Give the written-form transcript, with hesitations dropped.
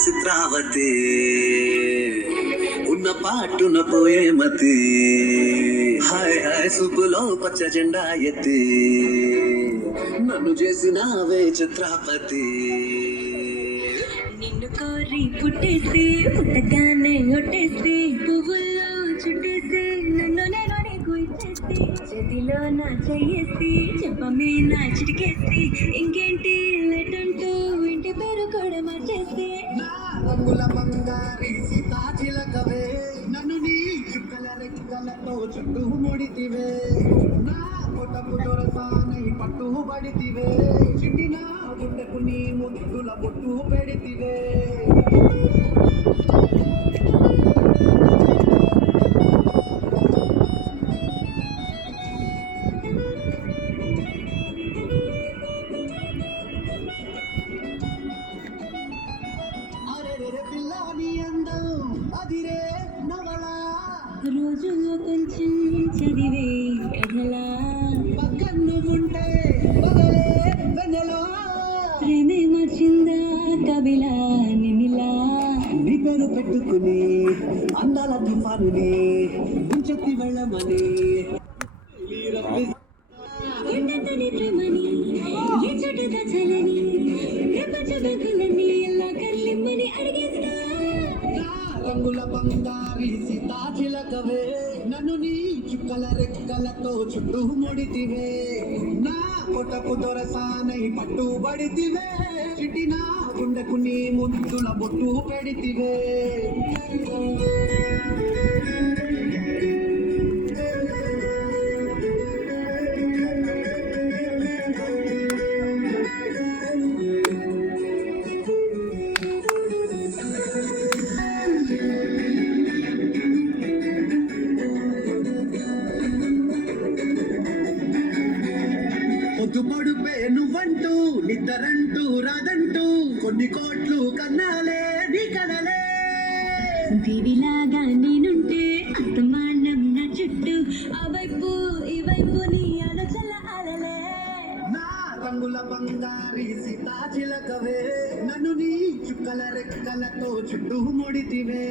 చిత్రావతి ఉన్న పాటున పోయే మతి హాయ్ హాయ్ సుబ్బులో పచ్చ జెండా ఎత్తి నన్ను చేసినావే చిత్రాపతి నిన్ను కోరి పుట్టేసి పుట్టగానే ఒట్టేసి పువ్వుల్లో చుట్టేసి నన్ను నేను నీకు ఇచ్చేసి చేతిలో నా చెయ్యేసి చెప్పమే నా చిటికేసి ఇంకేంటి లెటంటూ ఇంటి పేరు కూడా మార్చేసి రంగుల బంగారి సీతాచిలకవే నన్ను నీ చుక్కల రెక్కలతో చుట్టూ ముడితివే నా పొట్టపు దొరసానై పట్టు పడితివే చిట్టిన గుండెకు నీ ముద్దుల బొట్టు పెడితివే రోజులో కొంచెం చదివే కథలా పక్కను ఉంటే ప్రేమే మార్చిందా కవిలా నిమిలా నీ పేరు పెట్టుకుని అందాల తుఫానుని ముంచెత్తి వెళ్ళమని ఉండతని ప్రేమని ఏ చోట దచలని ప్రపంచ బతులని ఎలా కర్లిమ్మని అడిగేస్తా రంగుల బంగారి సీతాచిలకవే నన్ను నీ చుక్కల రెక్కలతో చుట్టూ ముడితివే నా పొట్టపు దొరసానై పట్టు బడితివే చిట్టిన గుండెకు నీ ముద్దుల బొట్టు పెడితివే పొద్దుపడుపే నువ్వంటూ నిద్దరంటూ రాదంటూ కొన్ని కోట్లు కన్నాలే నీ కలలే దేవిలాగా నేనుంటే అస్తమానం నా చుట్టూ ఆ వైపు ఈ వైపు నీ ఆలోచన అలలే నా రంగుల బంగారి సీతాచిలకవే నన్ను నీ చుక్కల రెక్కలతో చుట్టూ ముడితివే